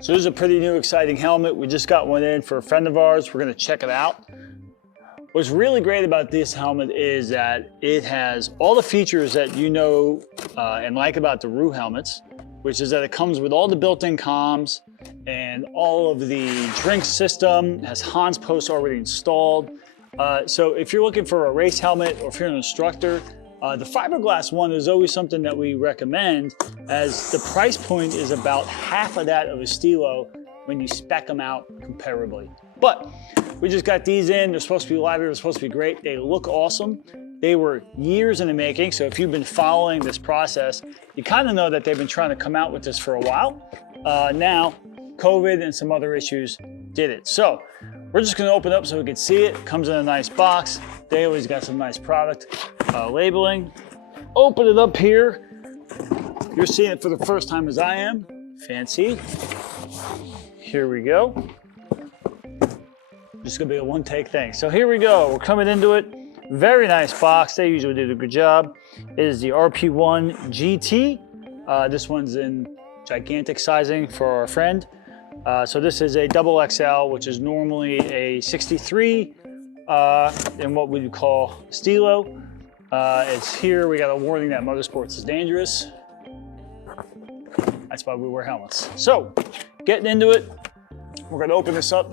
So this is a pretty new, exciting helmet. We just got one in for a friend of ours. We're gonna check it out. What's really great about this helmet is that it has all the features that you know and like about the Roux helmets, which is that it comes with all the built-in comms and all of the drink system, has Hans posts already installed. So if you're looking for a race helmet or if you're an instructor, the fiberglass one is always something that we recommend, as the price point is about half of that of a Stilo when you spec them out comparably. But we just got these in. They're supposed to be lighter. They're supposed to be great. They look awesome. They were years in the making. So if you've been following this process, you kind of know that they've been trying to come out with this for a while. Now, COVID and some other issues did it. So we're just going to open it up so we can see it. It comes in a nice box. They always got some nice product labeling. Open it up here. You're seeing it for the first time as I am. Fancy. Here we go. Just gonna be a one-take thing. So here we go. We're coming into it. Very nice box. They usually do a good job. It is the RP1 GT. This one's in gigantic sizing for our friend. So this is a double XL, which is normally a 63 in what we would call Stilo. It's here. We got a warning that motorsports is dangerous. That's why we wear helmets. So getting into it, we're gonna open this up.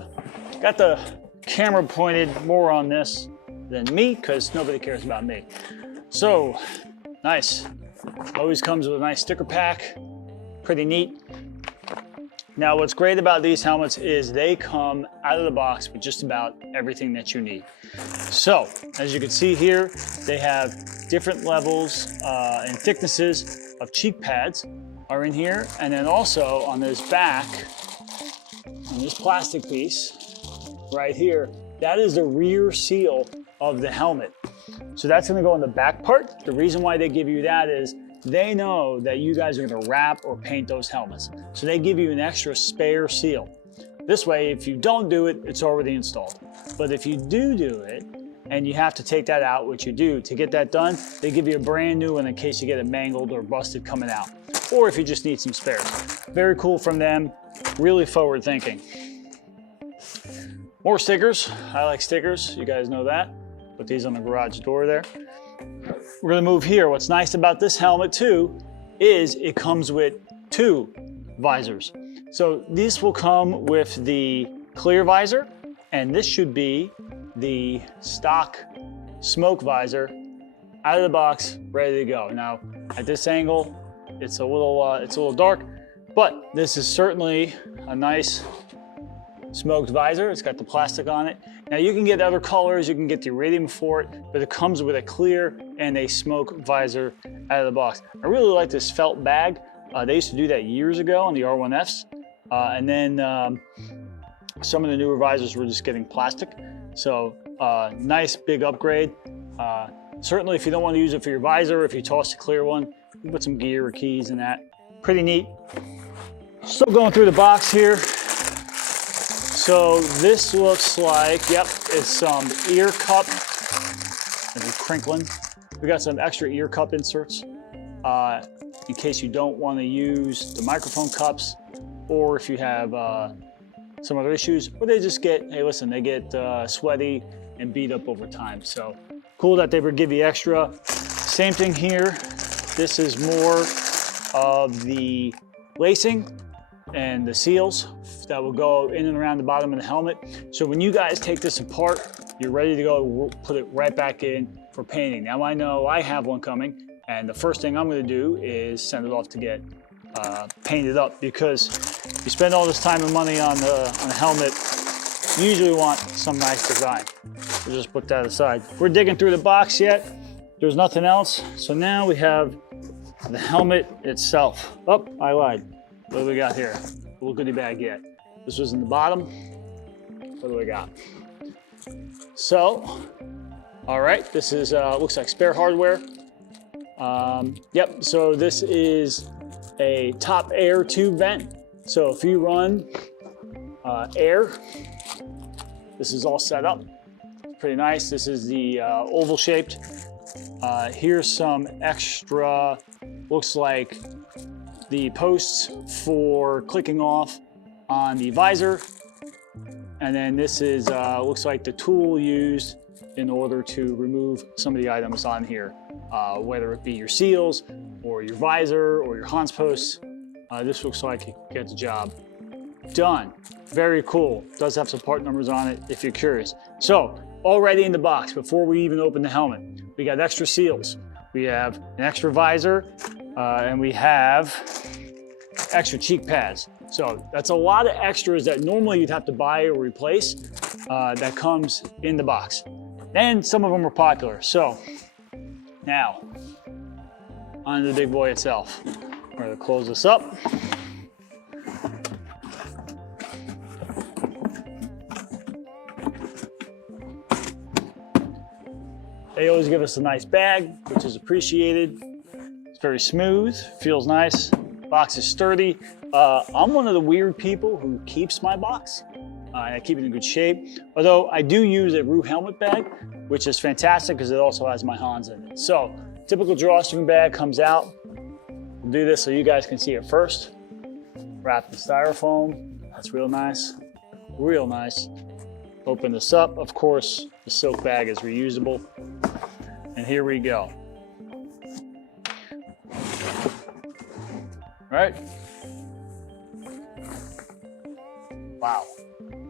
Got the camera pointed more on this than me because nobody cares about me. So nice. Always comes with a nice sticker pack. Pretty neat. Now what's great about these helmets is they come out of the box with just about everything that you need. So as you can see here, they have different levels and thicknesses of cheek pads are in here. And then also on this back, on this plastic piece, right here, that is the rear seal of the helmet. So that's gonna go on the back part. The reason why they give you that is they know that you guys are gonna wrap or paint those helmets. So they give you an extra spare seal. This way, if you don't do it, it's already installed. But if you do it, and you have to take that out, which you do, to get that done, they give you a brand new one in case you get it mangled or busted coming out. Or if you just need some spares. Very cool from them, really forward thinking. More stickers. I like stickers, you guys know that. Put these on the garage door there. We're gonna move here. What's nice about this helmet too is it comes with 2 visors. So this will come with the clear visor, and this should be the stock smoke visor out of the box, ready to go. Now at this angle, it's a little dark, but this is certainly a nice smoked visor. It's got the plastic on it. Now you can get other colors, you can get the iridium for it, but it comes with a clear and a smoke visor out of the box. I really like this felt bag. They used to do that years ago on the R1Fs. And then some of the newer visors were just getting plastic. So nice big upgrade. Certainly if you don't want to use it for your visor, if you toss a clear one, you can put some gear or keys in that. Pretty neat. Still going through the box here. So this looks like, yep, it's some ear cup. It's crinkling. We got some extra ear cup inserts in case you don't want to use the microphone cups, or if you have some other issues, or they just get, hey listen, they get sweaty and beat up over time. So cool that they would give you extra. Same thing here. This is more of the lacing and the seals that will go in and around the bottom of the helmet. So when you guys take this apart, you're ready to go, we'll put it right back in for painting. Now I know I have one coming, and the first thing I'm gonna do is send it off to get painted up, because you spend all this time and money on the helmet, you usually want some nice design. We'll just put that aside. If we're digging through the box yet, there's nothing else. So now we have the helmet itself. Oh, I lied. What do we got here? A little goodie bag yet. This was in the bottom. What do we got? So, all right, this is, looks like spare hardware. Yep, so this is a top air tube vent. So if you run air, this is all set up. Pretty nice. This is the oval shaped Here's some extra, looks like the posts for clicking off on the visor. And then this is, looks like the tool used in order to remove some of the items on here, whether it be your seals or your visor or your Hans posts. This looks like it gets the job done. Very cool. Does have some part numbers on it if you're curious. So already in the box, before we even open the helmet, we got extra seals. We have an extra visor, and we have extra cheek pads. So that's a lot of extras that normally you'd have to buy or replace that comes in the box. And some of them are popular. So now, on to the big boy itself. We're gonna close this up. They always give us a nice bag, which is appreciated. It's very smooth, feels nice. Box is sturdy. I'm one of the weird people who keeps my box. And I keep it in good shape. Although I do use a Roux helmet bag, which is fantastic because it also has my Hans in it. So, typical drawstring bag comes out. We'll do this so you guys can see it first. Wrap the styrofoam. That's real nice. Real nice. Open this up. Of course, the silk bag is reusable. And here we go. All right. Wow,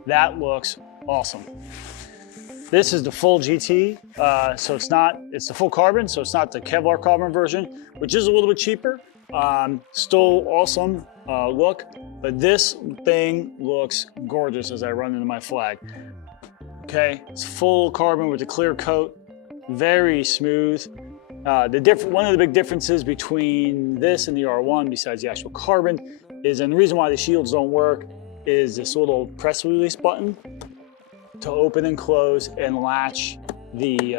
that looks awesome. This is the full GT, so it's the full carbon, so it's not the Kevlar carbon version, which is a little bit cheaper. Still awesome look, but this thing looks gorgeous as I run into my flag. Okay, it's full carbon with a clear coat, very smooth. One of the big differences between this and the R1, besides the actual carbon, is, and the reason why the shields don't work, is this little press release button to open and close and latch the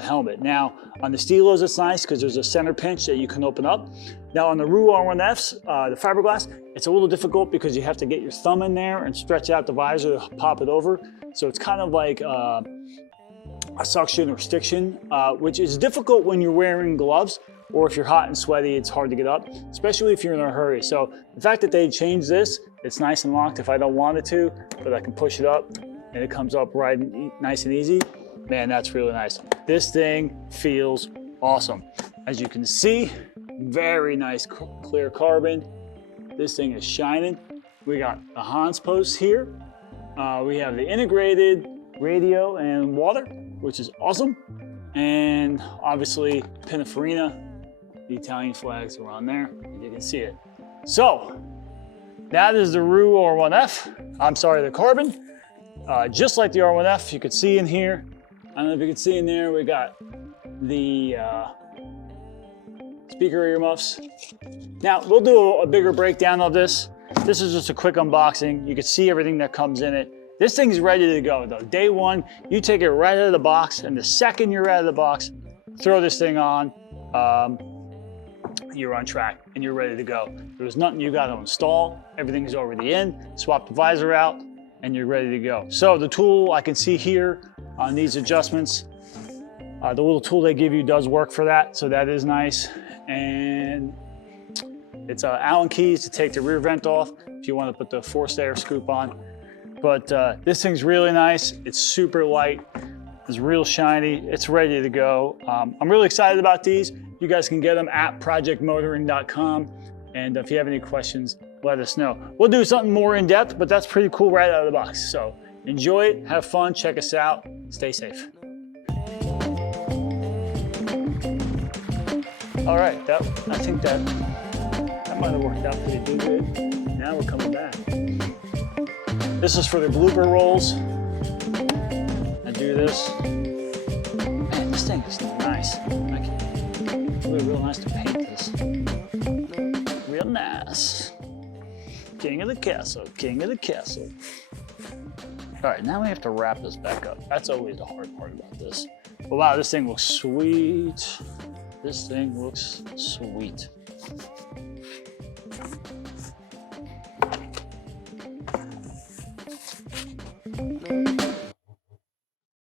helmet. Now, on the Stilos, it's nice because there's a center pinch that you can open up. Now, on the Roux R1Fs, the fiberglass, it's a little difficult because you have to get your thumb in there and stretch out the visor to pop it over. So it's kind of like a suction or stiction, which is difficult when you're wearing gloves, or if you're hot and sweaty, it's hard to get up, especially if you're in a hurry. So the fact that they changed this, it's nice and locked if I don't want it to, but I can push it up and it comes up right nice and easy. Man, that's really nice. This thing feels awesome. As you can see, very nice clear carbon. This thing is shining. We got the Hans posts here. We have the integrated radio and water, which is awesome. And obviously Pininfarina, the Italian flags are on there, and you can see it. So that is the Roux R1F. I'm sorry, the carbon. Just like the R1F, you could see in here, I don't know if you can see in there, we got the speaker earmuffs. Now, we'll do a bigger breakdown of this. This is just a quick unboxing. You can see everything that comes in it. This thing's ready to go though. Day one, you take it right out of the box, and the second you're out of the box, throw this thing on, you're on track and you're ready to go. There's nothing you got to install. Everything's already in. Swap the visor out and you're ready to go. So the tool I can see here on these adjustments, the little tool they give you does work for that. So that is nice. And it's Allen keys to take the rear vent off if you want to put the forced air scoop on. But this thing's really nice. It's super light. It's real shiny. It's ready to go. I'm really excited about these. You guys can get them at projectmotoring.com. And if you have any questions, let us know. We'll do something more in depth, but that's pretty cool right out of the box. So enjoy it, have fun, check us out, stay safe. All right, I think that might have worked out pretty good. Now we're coming back. This is for the blooper rolls. I do this. Man, this thing is nice. Really real nice to paint this. Real nice. King of the castle, king of the castle. All right, now we have to wrap this back up. That's always the hard part about this. But wow, this thing looks sweet. This thing looks sweet.